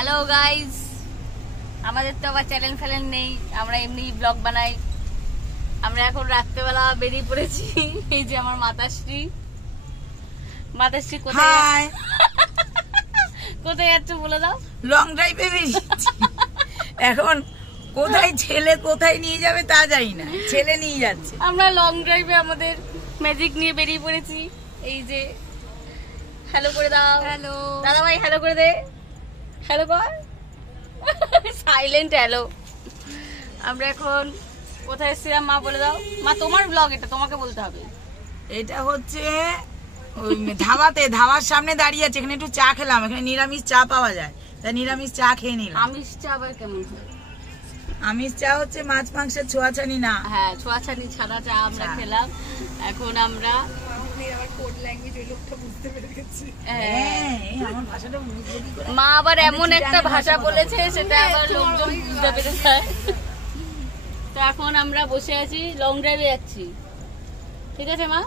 Hello guys, আমাদের তো আবার চ্যানেল ফ্যানেল নেই, আমরা এমনি ব্লগ বানাই। আমরা এখন রাত্রেবেলা বেরিয়ে পড়েছি। এই যে আমার মাতাশ্রী কোথায় কোথায় যাচ্ছ বলে দাও। লং ড্রাইভে বেরিয়েছি। এখন কোথায় ছেলে কোথায় নিয়ে যাবে তা জানি না, ছেলে নিয়ে যাচ্ছে। আমরা লং ড্রাইভে আমাদের ম্যাজিক নিয়ে বেরিয়ে পড়েছি। এই যে হ্যালো করে দাও। হ্যালো দাদা ভাই, হ্যালো করে দে। হ্যালো কর, সাইলেন্ট হ্যালো। আমরা এখন কোথায় এসেছিলাম মা বলে দাও। মা তোমার ব্লগ, এটা তোমাকে বলতে হবে। এটা হচ্ছে ওই ধাবাতে, ধাবার সামনে দাঁড়িয়ে আছে। এখানে একটু চা খেলাম, এখানে নিরামিষ চা পাওয়া যায়, তাই নিরামিষ চা খেয়ে নিলাম। আমিষ চা আবার কেমন হয়? আমিষ চা হচ্ছে মাছ মাংসের ছোঁয়াছানি না। হ্যাঁ, ছোঁয়াছানি ছাড়া চা আমরা খেলাম। এখন আমরা মা আবার এমন একটা ভাষা বলেছে, সেটা আবার লোকজন বুঝতে পেরেছে। তো এখন আমরা বসে আছি, লং ড্রাইভে যাচ্ছি। ঠিক আছে মা?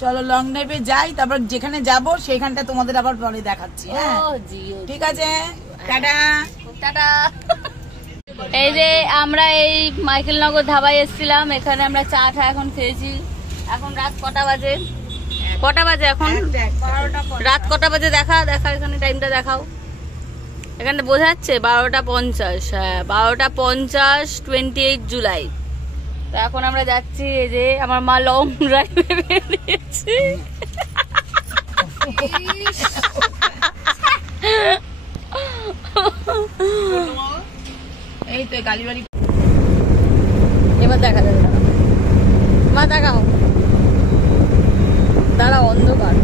চলো লং ড্রাইভে যাই, তারপর যেখানে যাব সেখানটা তোমাদের আবার পরে দেখাচ্ছি। হ্যাঁ ঠিক আছে, টাটা টাটা। এই যে আমরা এই মাইকেলনগর ধাবায় এসেছিলাম, এখানে আমরা চা টা এখন খেয়েছি। এখন রাত কটা বাজে? এখন রাত কটা বাজে? দেখা এখানে টাইমটা দেখাও। এখানে বোঝা যাচ্ছে 12:50। হ্যাঁ 12:50, 28 জুলাই। তো এখন আমরা যাচ্ছি। এই যে আমার মা লং ড্রাইভে বেরিয়েছে। এই তো কালীবাড়ি। এবার দেখা যাবে, মা দেখাও। দাঁড়া, অন্ধকার।